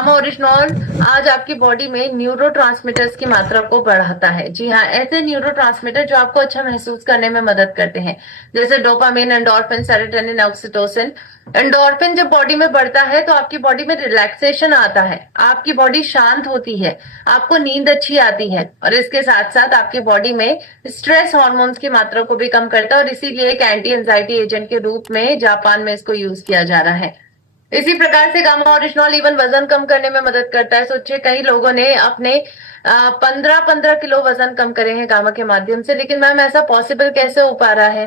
Gamma oryzanol आज आपकी body में न्यूरोट्रांसमीटर्स की मात्रा को बढ़ाता है। जी हाँ, ऐसे न्यूरोट्रांसमीटर जो आपको अच्छा महसूस करने में मदद करते हैं, जैसे dopamine, endorphin, serotonin, oxytocin. Endorphin जब बॉडी में बढ़ता है तो आपकी बॉडी में रिलैक्सेशन आता है, आपकी बॉडी शांत होती है, आपको नींद अच्छी आती है, और इसके साथ साथ आपकी बॉडी में स्ट्रेस हार्मोन्स की मात्रा को भी कम करता है, और इसीलिए एक एंटी एंजाइटी एजेंट के रूप में जापान में इसको यूज किया जा रहा है। इसी प्रकार से गामा ओरिजिनॉल इवन वजन कम करने में मदद करता है। सोचिए, कई लोगों ने अपने 15-15 किलो वजन कम करे हैं गामा के माध्यम से, लेकिन मैम ऐसा पॉसिबल कैसे हो पा रहा है?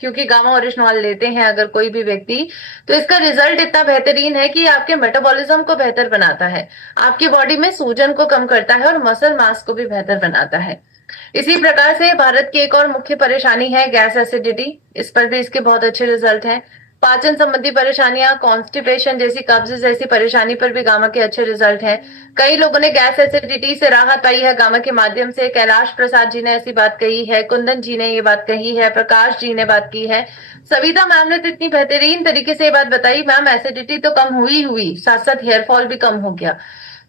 क्योंकि गामा ओरिजिनॉल लेते हैं अगर कोई भी व्यक्ति, तो इसका रिजल्ट इतना बेहतरीन है कि आपके मेटाबॉलिज्म को बेहतर बनाता है, आपकी बॉडी में सूजन को कम करता है, और मसल मास को भी बेहतर बनाता है। इसी प्रकार से भारत की एक और मुख्य परेशानी है गैस एसिडिटी। इस पर भी इसके बहुत अच्छे रिजल्ट हैं। पाचन संबंधी परेशानियां, कॉन्स्टिपेशन जैसी, कब्ज जैसी परेशानी पर भी गामा के अच्छे रिजल्ट हैं। कई लोगों ने गैस एसिडिटी से राहत पाई है गामा के माध्यम से। कैलाश प्रसाद जी ने ऐसी बात कही है, कुंदन जी ने ये बात कही है, प्रकाश जी ने बात की है, सविता मैम ने तो इतनी बेहतरीन तरीके से ये बात बताई। मैम, एसिडिटी तो कम हुई साथ साथ हेयर फॉल भी कम हो गया,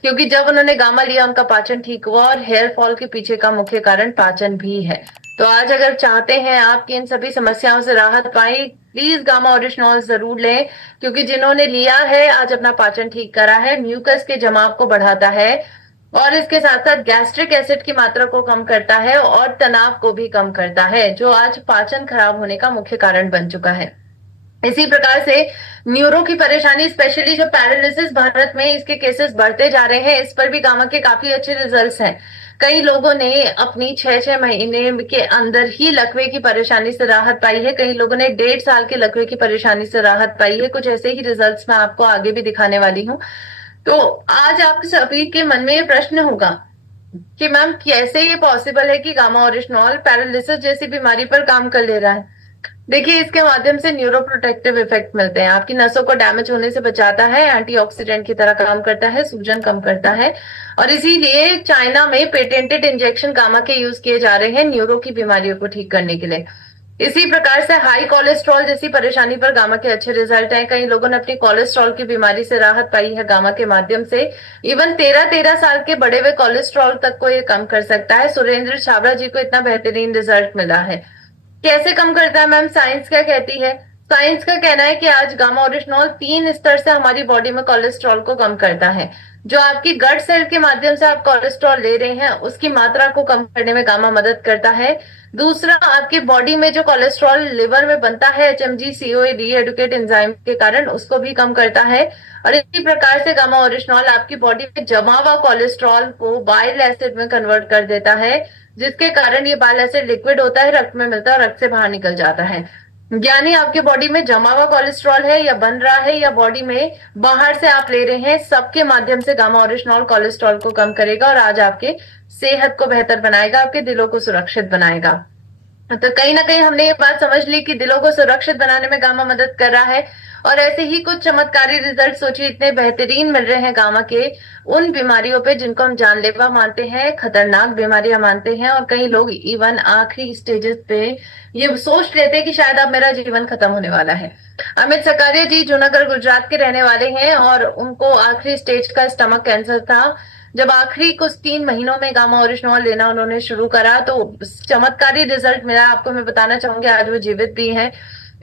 क्योंकि जब उन्होंने गामा लिया उनका पाचन ठीक हुआ, और हेयर फॉल के पीछे का मुख्य कारण पाचन भी है। तो आज अगर चाहते हैं आपकी इन सभी समस्याओं से राहत पाए, प्लीज गामा ओरिजिनॉल जरूर लें, क्योंकि जिन्होंने लिया है आज अपना पाचन ठीक करा है, म्यूकस के जमाव को बढ़ाता है, और इसके साथ साथ गैस्ट्रिक एसिड की मात्रा को कम करता है, और तनाव को भी कम करता है, जो आज पाचन खराब होने का मुख्य कारण बन चुका है। इसी प्रकार से न्यूरो की परेशानी, स्पेशली जो पैरालिसिस, भारत में इसके केसेस बढ़ते जा रहे हैं, इस पर भी गामा के काफी अच्छे रिजल्ट्स हैं। कई लोगों ने अपनी 6-6 महीने के अंदर ही लकवे की परेशानी से राहत पाई है, कई लोगों ने 1.5 साल के लकवे की परेशानी से राहत पाई है। कुछ ऐसे ही रिजल्ट्स मैं आपको आगे भी दिखाने वाली हूँ। तो आज आप सभी के मन में ये प्रश्न होगा कि मैम कैसे ये पॉसिबल है कि गामा ओरिजिनॉल पैरालिसिस जैसी बीमारी पर काम कर ले रहा है? देखिए, इसके माध्यम से न्यूरो प्रोटेक्टिव इफेक्ट मिलते हैं, आपकी नसों को डैमेज होने से बचाता है, एंटीऑक्सीडेंट की तरह काम करता है, सूजन कम करता है, और इसीलिए चाइना में पेटेंटेड इंजेक्शन गामा के यूज किए जा रहे हैं न्यूरो की बीमारियों को ठीक करने के लिए। इसी प्रकार से हाई कोलेस्ट्रॉल जैसी परेशानी पर गामा के अच्छे रिजल्ट हैं। कई लोगों ने अपनी कोलेस्ट्रॉल की बीमारी से राहत पाई है गामा के माध्यम से। इवन 13-13 साल के बढ़े हुए कोलेस्ट्रॉल तक को ये कम कर सकता है। सुरेंद्र छाबड़ा जी को इतना बेहतरीन रिजल्ट मिला है। कैसे कम करता है मैम? साइंस क्या कहती है? साइंस का कहना है कि आज गामा ओरिजिनॉल 3 स्तर से हमारी बॉडी में कोलेस्ट्रॉल को कम करता है। जो आपकी गट सेल के माध्यम से आप कोलेस्ट्रॉल ले रहे हैं, उसकी मात्रा को कम करने में गामा मदद करता है। दूसरा, आपकी बॉडी में जो कोलेस्ट्रॉल लिवर में बनता है HMG CoA रीएडुकेट एंजाइम के कारण, उसको भी कम करता है। और इसी प्रकार से गामा ओरिजिनॉल आपकी बॉडी में जमा हुआ कोलेस्ट्रॉल को बाइल एसिड में कन्वर्ट कर देता है, जिसके कारण ये बाइल एसिड लिक्विड होता है, रक्त में मिलता है और रक्त से बाहर निकल जाता है। यानी आपके बॉडी में जमा हुआ कोलेस्ट्रॉल है या बन रहा है, या बॉडी में बाहर से आप ले रहे हैं, सबके माध्यम से गामा ओरिजिनॉल कोलेस्ट्रॉल को कम करेगा, और आज आपके सेहत को बेहतर बनाएगा, आपके दिलों को सुरक्षित बनाएगा। तो कहीं ना कहीं हमने ये बात समझ ली कि दिलों को सुरक्षित बनाने में गामा मदद कर रहा है, और ऐसे ही कुछ चमत्कारी रिजल्ट सोचिए इतने बेहतरीन मिल रहे हैं गामा के उन बीमारियों पे जिनको हम जानलेवा मानते हैं, खतरनाक बीमारियां मानते हैं, और कई लोग इवन आखिरी स्टेजेस पे ये सोच लेते हैं कि शायद अब मेरा जीवन खत्म होने वाला है। अमित सकारिया जी जूनागढ़ गुजरात के रहने वाले हैं, और उनको आखिरी स्टेज का स्टमक कैंसर था। जब आखिरी कुछ 3 महीनों में गामा ओरिजिनॉल लेना उन्होंने शुरू करा, तो चमत्कारी रिजल्ट मिला। आपको मैं बताना चाहूंगी, आज वो जीवित भी हैं,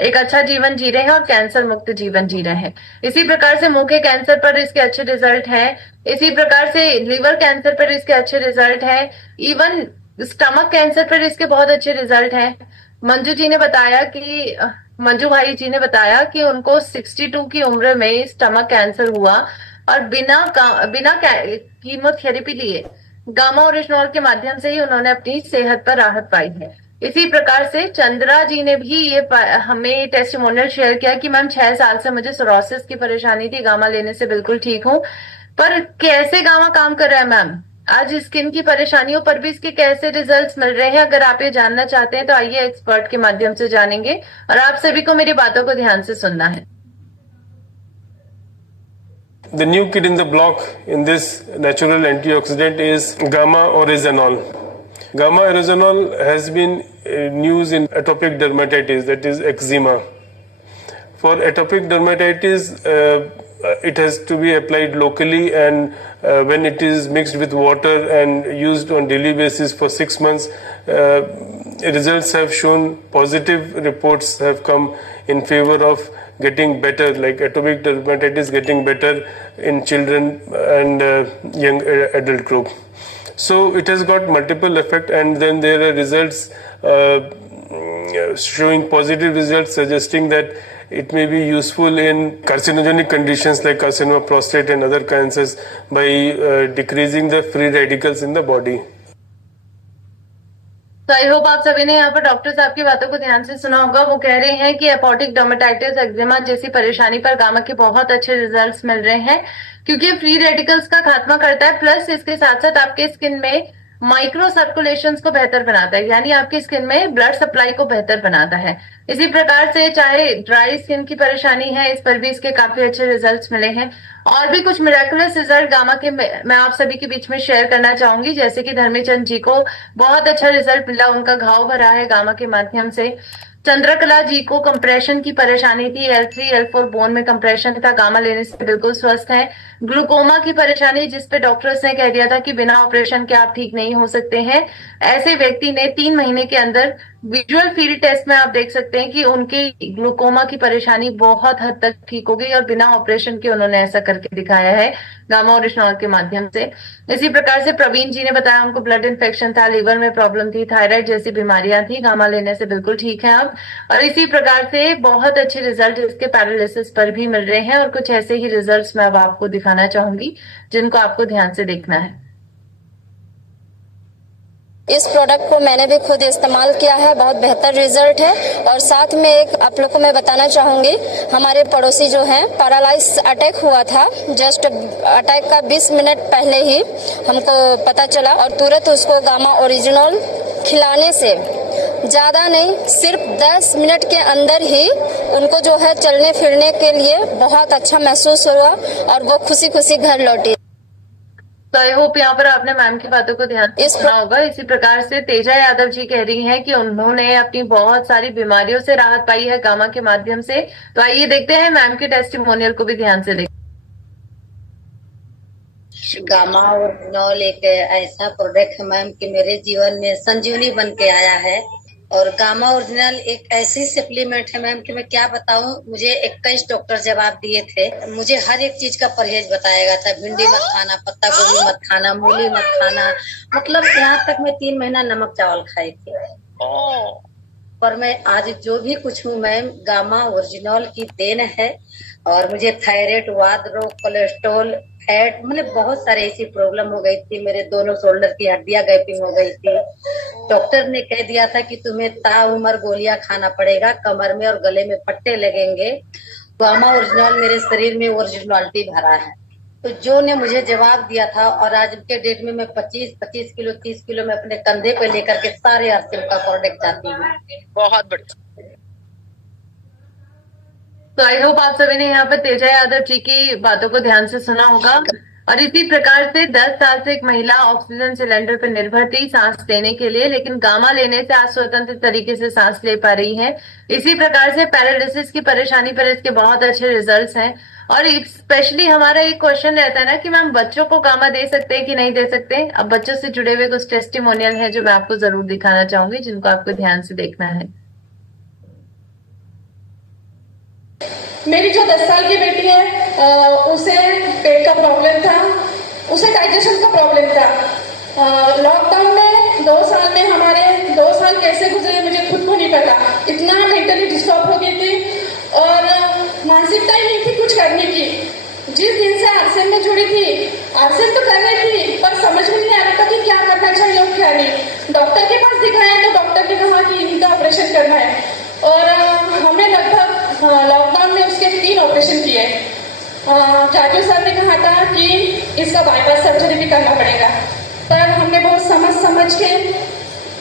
एक अच्छा जीवन जी रहे हैं, और कैंसर मुक्त जीवन जी रहे हैं। इसी प्रकार से मुंह के कैंसर पर इसके अच्छे रिजल्ट हैं। इसी प्रकार से लिवर कैंसर पर इसके अच्छे रिजल्ट हैं। इवन स्टमक कैंसर पर इसके बहुत अच्छे रिजल्ट हैं। मंजू भाई जी ने बताया कि उनको 62 की उम्र में स्टमक कैंसर हुआ, और बिना कीमोथेरेपी लिए गामा ओरिजिनॉल के माध्यम से ही उन्होंने अपनी सेहत पर राहत पाई है। इसी प्रकार से चंद्रा जी ने भी ये हमें टेस्टिमोनियल शेयर किया कि मैम 6 साल से मुझे सोरोसिस की परेशानी थी, गामा लेने से बिल्कुल ठीक हूँ। पर कैसे गामा काम कर रहा है मैम? आज स्किन की परेशानियों पर भी इसके कैसे रिजल्ट्स मिल रहे हैं? अगर आप ये जानना चाहते हैं तो आइए एक्सपर्ट के माध्यम से जानेंगे, और आप सभी को मेरी बातों को ध्यान से सुनना है। The new kid in the block in this natural antioxidant is gamma oryzanol. Gamma oryzanol has been used in atopic dermatitis, that is eczema. For atopic dermatitis, it has to be applied locally, and when it is mixed with water and used on daily basis for 6 months, results have shown, positive reports have come in favor of getting better, like atopic dermatitis getting better in children and young adult group. So it has got multiple effect, and then there are results showing positive results suggesting that it may be useful in carcinogenic conditions like carcinoma prostate and other cancers by decreasing the free radicals in the body. तो I hope आप सभी ने यहाँ पर doctor साहब की बातों को ध्यान से सुना होगा। वो कह रहे हैं कि एपोटिक डर्मेटाइटिस, एक्जिमा जैसी परेशानी पर गामा के बहुत अच्छे रिजल्ट्स मिल रहे हैं, क्योंकि फ्री रेडिकल्स का खात्मा करता है, प्लस इसके साथ साथ आपके स्किन में माइक्रो सर्कुलेशन को बेहतर बनाता है, यानी आपकी स्किन में ब्लड सप्लाई को बेहतर बनाता है। इसी प्रकार से चाहे ड्राई स्किन की परेशानी है, इस पर भी इसके काफी अच्छे रिजल्ट्स मिले हैं। और भी कुछ मिराकुलस रिजल्ट गामा के मैं आप सभी के बीच में शेयर करना चाहूंगी, जैसे कि धर्मीचंद जी को बहुत अच्छा रिजल्ट मिला, उनका घाव भरा है गामा के माध्यम से। चंद्रकला जी को कंप्रेशन की परेशानी थी, L3 L4 बोन में कंप्रेशन था, गामा लेने से बिल्कुल स्वस्थ हैं। ग्लूकोमा की परेशानी, जिसपे डॉक्टर्स ने कह दिया था कि बिना ऑपरेशन के आप ठीक नहीं हो सकते हैं, ऐसे व्यक्ति ने 3 महीने के अंदर विजुअल फील्ड टेस्ट में आप देख सकते हैं कि उनकी ग्लूकोमा की परेशानी बहुत हद तक ठीक हो गई, और बिना ऑपरेशन के उन्होंने ऐसा करके दिखाया है गामा ओरिजिनॉल के माध्यम से। इसी प्रकार से प्रवीण जी ने बताया उनको ब्लड इन्फेक्शन था, लिवर में प्रॉब्लम थी, थायराइड जैसी बीमारियां थी, गामा लेने से बिल्कुल ठीक है अब। और इसी प्रकार से बहुत अच्छे रिजल्ट इसके पैरालिसिस पर भी मिल रहे हैं, और कुछ ऐसे ही रिजल्ट्स मैं अब आपको दिखाना चाहूंगी जिनको आपको ध्यान से देखना है। इस प्रोडक्ट को मैंने भी खुद इस्तेमाल किया है, बहुत बेहतर रिजल्ट है। और साथ में एक आप लोग को मैं बताना चाहूंगी, हमारे पड़ोसी जो हैं, पैरालाइज अटैक हुआ था, जस्ट अटैक का 20 मिनट पहले ही हमको पता चला, और तुरंत उसको गामा ओरिजिनल खिलाने से ज्यादा नहीं, सिर्फ 10 मिनट के अंदर ही उनको जो है चलने फिरने के लिए बहुत अच्छा महसूस हुआ, और वो खुशी खुशी घर लौटी। तो आई होप यहाँ पर आपने मैम की बातों को ध्यान से सुना होगा। इसी प्रकार से तेजा यादव जी कह रही हैं कि उन्होंने अपनी बहुत सारी बीमारियों से राहत पाई है गामा के माध्यम से। तो आइए देखते हैं मैम के टेस्टिमोनियल को भी ध्यान से देखें। गामा ओरिजिनल एक ऐसा प्रोडक्ट है मैम कि मेरे जीवन में संजीवनी बन के आया है। और गामा ओरिजिनल एक ऐसी सप्लीमेंट है मैम कि मैं क्या बताऊं, मुझे 21 डॉक्टर जवाब दिए थे, मुझे हर एक चीज का परहेज बताया गया था, भिंडी मत खाना, पत्ता गोभी मत खाना, मूली मत खाना, मतलब यहाँ तक मैं 3 महीना नमक चावल खाई थी। पर मैं आज जो भी कुछ हूँ मैम, गामा ओरिजिनल की देन है। और मुझे थायराइड, वात रोग, कोलेस्ट्रॉल, फैट, मतलब बहुत सारे ऐसी प्रॉब्लम हो गई थी, मेरे दोनों शोल्डर की हड्डियां गैपिंग हो गई थी। डॉक्टर ने कह दिया था कि तुम्हें ताउम्र गोलियां खाना पड़ेगा, कमर में और गले में पट्टे लगेंगे। गामा ओरिजिनल मेरे शरीर में ओरिजिनलिटी भरा है। तो जो ने मुझे जवाब दिया था, और आज के डेट में मैं 25 किलो 30 किलो में अपने कंधे पे लेकर के सारे आरसीएम का प्रोडक्ट जाती हूँ। बहुत बढ़िया। तो आई होप आप सभी ने यहाँ पर तेजा यादव जी की बातों को ध्यान से सुना होगा। और इसी प्रकार से 10 साल से एक महिला ऑक्सीजन सिलेंडर पर निर्भर थी सांस लेने के लिए, लेकिन गामा लेने से आज स्वतंत्र तरीके से सांस ले पा रही है। इसी प्रकार से पैरालिसिस की परेशानी पर इसके बहुत अच्छे रिजल्ट्स हैं। और स्पेशली हमारा एक क्वेश्चन रहता है ना कि मैम बच्चों को गामा दे सकते हैं कि नहीं दे सकते। अब बच्चों से जुड़े हुए कुछ टेस्टिमोनियल है जो मैं आपको जरूर दिखाना चाहूंगी, जिनको आपको ध्यान से देखना है। मेरी जो 10 साल की बेटी है, उसे पेट का प्रॉब्लम था, उसे डाइजेशन का प्रॉब्लम था। लॉकडाउन में 2 साल में हमारे 2 साल कैसे गुजरे मुझे खुद को नहीं पता। इतना मेंटली डिस्टर्ब हो गई थी, और मानसिकता ही नहीं थी कुछ करने की। जिस दिन से आरसीएम में जुड़ी थी, आरसीएम तो कर रही थी, पर समझ में नहीं आ रहा था कि क्या करना चाहिए और क्या नहीं। डॉक्टर के पास दिखाया तो डॉक्टर ने कहा कि इनका ऑपरेशन करना है, और हमने लगभग लॉकडाउन में उसके 3 ऑपरेशन किए। चाचू साहब ने कहा था कि इसका बाईपास सर्जरी भी करना पड़ेगा, पर हमने बहुत समझ के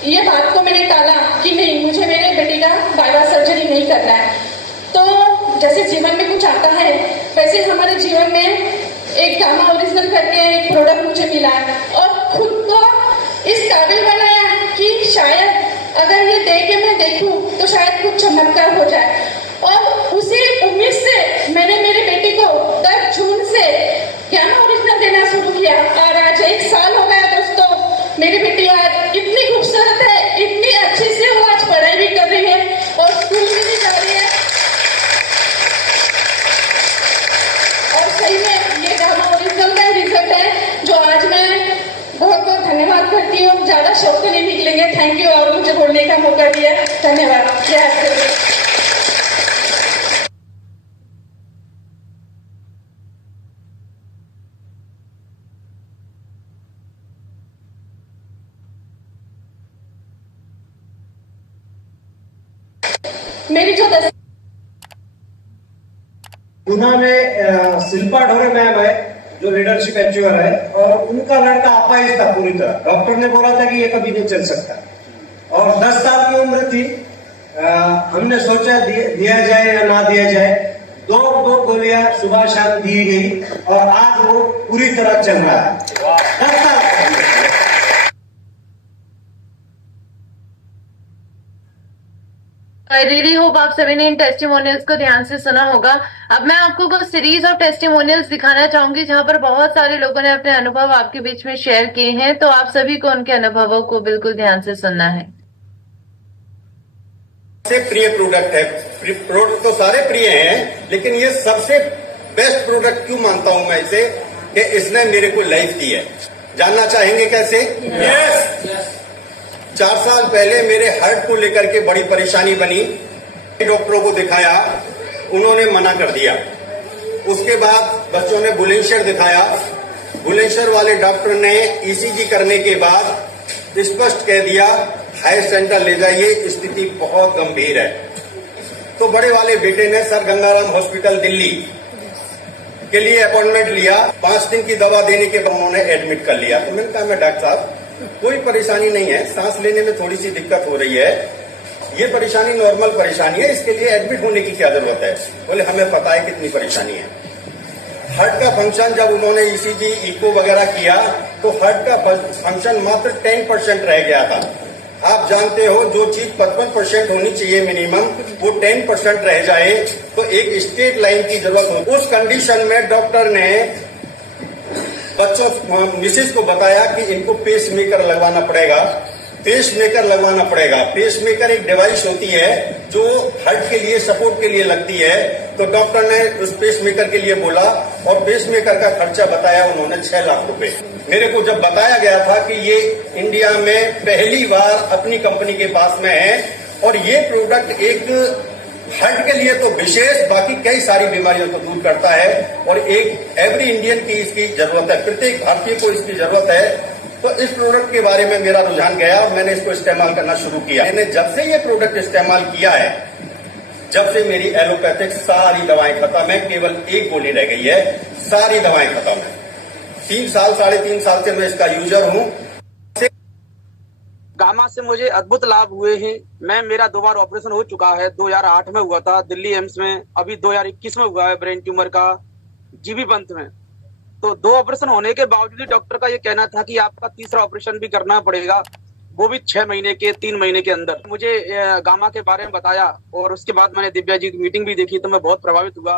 ये बात को मैंने टाला कि नहीं, मुझे मेरे बेटी का बाईपास सर्जरी नहीं करना है। तो जैसे जीवन में कुछ आता है, वैसे हमारे जीवन में एक गामा ओरिजिनल करके एक प्रोडक्ट मुझे मिला है, और खुद को इस काबिल बनाया कि शायद अगर ये दे के मैं देखूं तो शायद कुछ चमत्कार हो जाए। और उसी उम्मीद से मैंने मेरी बेटी को 10 जून से गामा ओरिजिनल देना शुरू किया और आज 1 साल हो गया दोस्तों। मेरी बेटी आज इतनी खूबसूरत है, इतनी अच्छी से वो आज पढ़ाई भी कर रही है और स्कूल में भी जा रही है। और सही में ये गामा ओरिजिनल का रिजल्ट है जो आज मैं बहुत बहुत धन्यवाद करती हूँ। ज्यादा शब्द नहीं निकलेंगे। थैंक यू और मुझे बोलने का मौका दिया, धन्यवाद। मेरी जो गुना में शिल्पा ढोरे मैम है जो लीडरशिप एचीवर है और उनका लड़का अपाहिज था पूरी तरह। डॉक्टर ने बोला था कि ये कभी नहीं चल सकता और 10 साल की उम्र थी। हमने सोचा दिया जाए या ना दिया जाए। दो गोलियां सुबह शाम दी गई और आज वो पूरी तरह चल रहा है। 10 साल आई रियली होप आप सभी ने इन टेस्टिमोनियल्स को ध्यान से सुना होगा। अब मैं आपको कुछ सीरीज ऑफ टेस्टिमोनियल्स दिखाना चाहूंगी जहां पर बहुत सारे लोगों ने अपने अनुभव आपके बीच में शेयर किए हैं, तो आप सभी को उनके अनुभवों को बिल्कुल ध्यान से सुनना है। सबसे प्रिय प्रोडक्ट है। प्रोडक्ट तो सारे प्रिय हैं, लेकिन ये सबसे बेस्ट प्रोडक्ट क्यों मानता हूं मैं इसे कि इसने मेरे को लाइफ दी है। जानना चाहेंगे कैसे? यस। 4 साल पहले मेरे हार्ट को लेकर के बड़ी परेशानी बनी। डॉक्टरों को दिखाया, उन्होंने मना कर दिया। उसके बाद बच्चों ने बुलंदशहर दिखाया। बुलंदशहर वाले डॉक्टर ने ईसीजी करने के बाद स्पष्ट कह दिया हायर सेंटर ले जाइए, स्थिति बहुत गंभीर है। तो बड़े वाले बेटे ने सर गंगाराम हॉस्पिटल दिल्ली के लिए अपॉइंटमेंट लिया। 5 दिन की दवा देने के बाद उन्होंने एडमिट कर लिया। तो मैंने कहा मैं डॉक्टर साहब कोई परेशानी नहीं है, सांस लेने में थोड़ी सी दिक्कत हो रही है, ये परेशानी नॉर्मल परेशानी है, इसके लिए एडमिट होने की क्या जरूरत है? बोले हमें पता है कितनी परेशानी है। हार्ट का फंक्शन जब उन्होंने ईसीजी इको वगैरह किया तो हार्ट का फंक्शन मात्र 10% रह गया था। आप जानते हो जो चीज 55% होनी चाहिए मिनिमम, वो 10% रह जाए तो एक स्ट्रेट लाइन की जरूरत हो। उस कंडीशन में डॉक्टर ने बच्चों मिसेज को बताया कि इनको पेस मेकर लगवाना पड़ेगा। पेस मेकर लगवाना पड़ेगा। पेस मेकर एक डिवाइस होती है जो हार्ट के लिए सपोर्ट के लिए लगती है। तो डॉक्टर ने उस पेस मेकर के लिए बोला और पेस मेकर का खर्चा बताया उन्होंने 6 लाख रुपए। मेरे को जब बताया गया था कि ये इंडिया में पहली बार अपनी कंपनी के पास में है और ये प्रोडक्ट एक हार्ट के लिए तो विशेष, बाकी कई सारी बीमारियों को दूर करता है और एक एवरी इंडियन की इसकी जरूरत है, प्रत्येक भारतीय को इसकी जरूरत है। तो इस प्रोडक्ट के बारे में मेरा रुझान गया, मैंने इसको इस्तेमाल करना शुरू किया। मैंने जब से ये प्रोडक्ट इस्तेमाल किया है, जब से मेरी एलोपैथिक सारी दवाएं खत्म है, केवल एक गोली रह गई है, सारी दवाएं खत्म है। 3 साल 3.5 साल से मैं इसका यूजर हूं। गामा से मुझे अद्भुत लाभ हुए हैं। मेरा 2 बार ऑपरेशन हो चुका है। 2008 में हुआ था दिल्ली एम्स में, अभी 2021 में हुआ है ब्रेन ट्यूमर का जीबी पंत में। तो 2 ऑपरेशन होने के बावजूद डॉक्टर का ये कहना था कि आपका तीसरा ऑपरेशन भी करना पड़ेगा, वो भी 6 महीने के 3 महीने के अंदर। मुझे गामा के बारे में बताया और उसके बाद मैंने दिव्या जी की मीटिंग भी देखी तो मैं बहुत प्रभावित हुआ।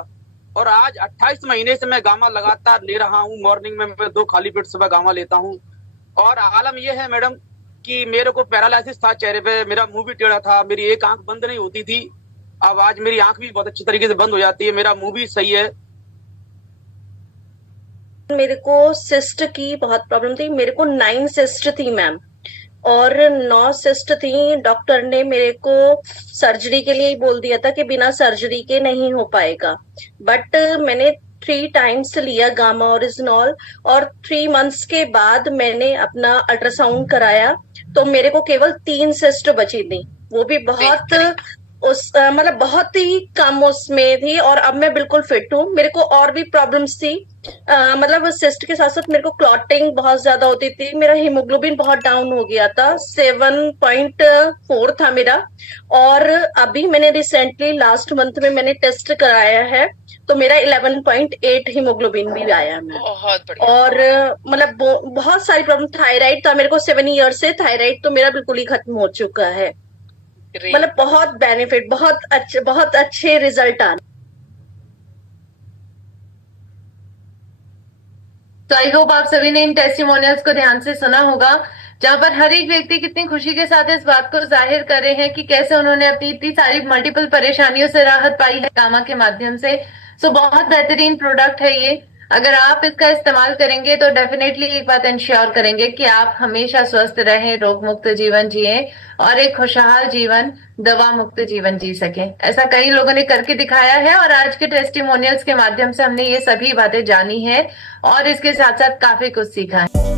और आज 28 महीने से मैं गामा लगातार ले रहा हूँ। मॉर्निंग में मैं 2 खाली पेट सुबह गामा लेता हूँ। और आलम यह है मैडम कि मेरे को पैरालिसिस था चेहरे पे, मेरा मुंह भी टेढ़ा था, मेरी एक आंख बंद नहीं होती थी। अब आज मेरी आंख भी बहुत अच्छी तरीके से बंद हो जाती है, मेरा मुंह भी सही है। मेरे को सिस्ट की बहुत प्रॉब्लम थी। मेरे को 9 सिस्ट थी मैम और 9 सिस्ट थी। डॉक्टर ने मेरे को सर्जरी के लिए बोल दिया था कि बिना सर्जरी के नहीं हो पाएगा, बट मैंने 3 टाइम्स लिया गामा ओरिजिनल और 3 मंथ्स के बाद मैंने अपना अल्ट्रासाउंड कराया तो मेरे को केवल 3 सिस्ट बची थी, वो भी बहुत मतलब बहुत ही कम उसमें थी और अब मैं बिल्कुल फिट हूँ। मेरे को और भी प्रॉब्लम्स थी, मतलब सिस्ट के साथ साथ मेरे को क्लॉटिंग बहुत ज्यादा होती थी। मेरा हीमोग्लोबिन बहुत डाउन हो गया था, 7.4 था मेरा। और अभी मैंने रिसेंटली लास्ट मंथ में मैंने टेस्ट कराया है तो मेरा 11.8 हीमोग्लोबिन भी आया है। बहुत बढ़िया। और मतलब बहुत सारी प्रॉब्लम, थायराइड था मेरे को 7 ईयर से, थायराइड तो मेरा बिल्कुल ही खत्म हो चुका है। मतलब बहुत बेनिफिट, बहुत अच्छे रिजल्ट आ। तो आई होप आप सभी ने इन टेस्टिमोनियल्स को ध्यान से सुना होगा, जहां पर हर एक व्यक्ति कितनी खुशी के साथ इस बात को जाहिर कर रहे हैं कि कैसे उन्होंने अपनी इतनी सारी मल्टीपल परेशानियों से राहत पाई है कामा के माध्यम से। सो बहुत बेहतरीन प्रोडक्ट है ये। अगर आप इसका इस्तेमाल करेंगे तो डेफिनेटली एक बात इंश्योर करेंगे कि आप हमेशा स्वस्थ रहें, रोग मुक्त जीवन जिए और एक खुशहाल जीवन, दवा मुक्त जीवन जी सकें। ऐसा कई लोगों ने करके दिखाया है और आज के टेस्टिमोनियल्स के माध्यम से हमने ये सभी बातें जानी है और इसके साथ साथ काफी कुछ सीखा है।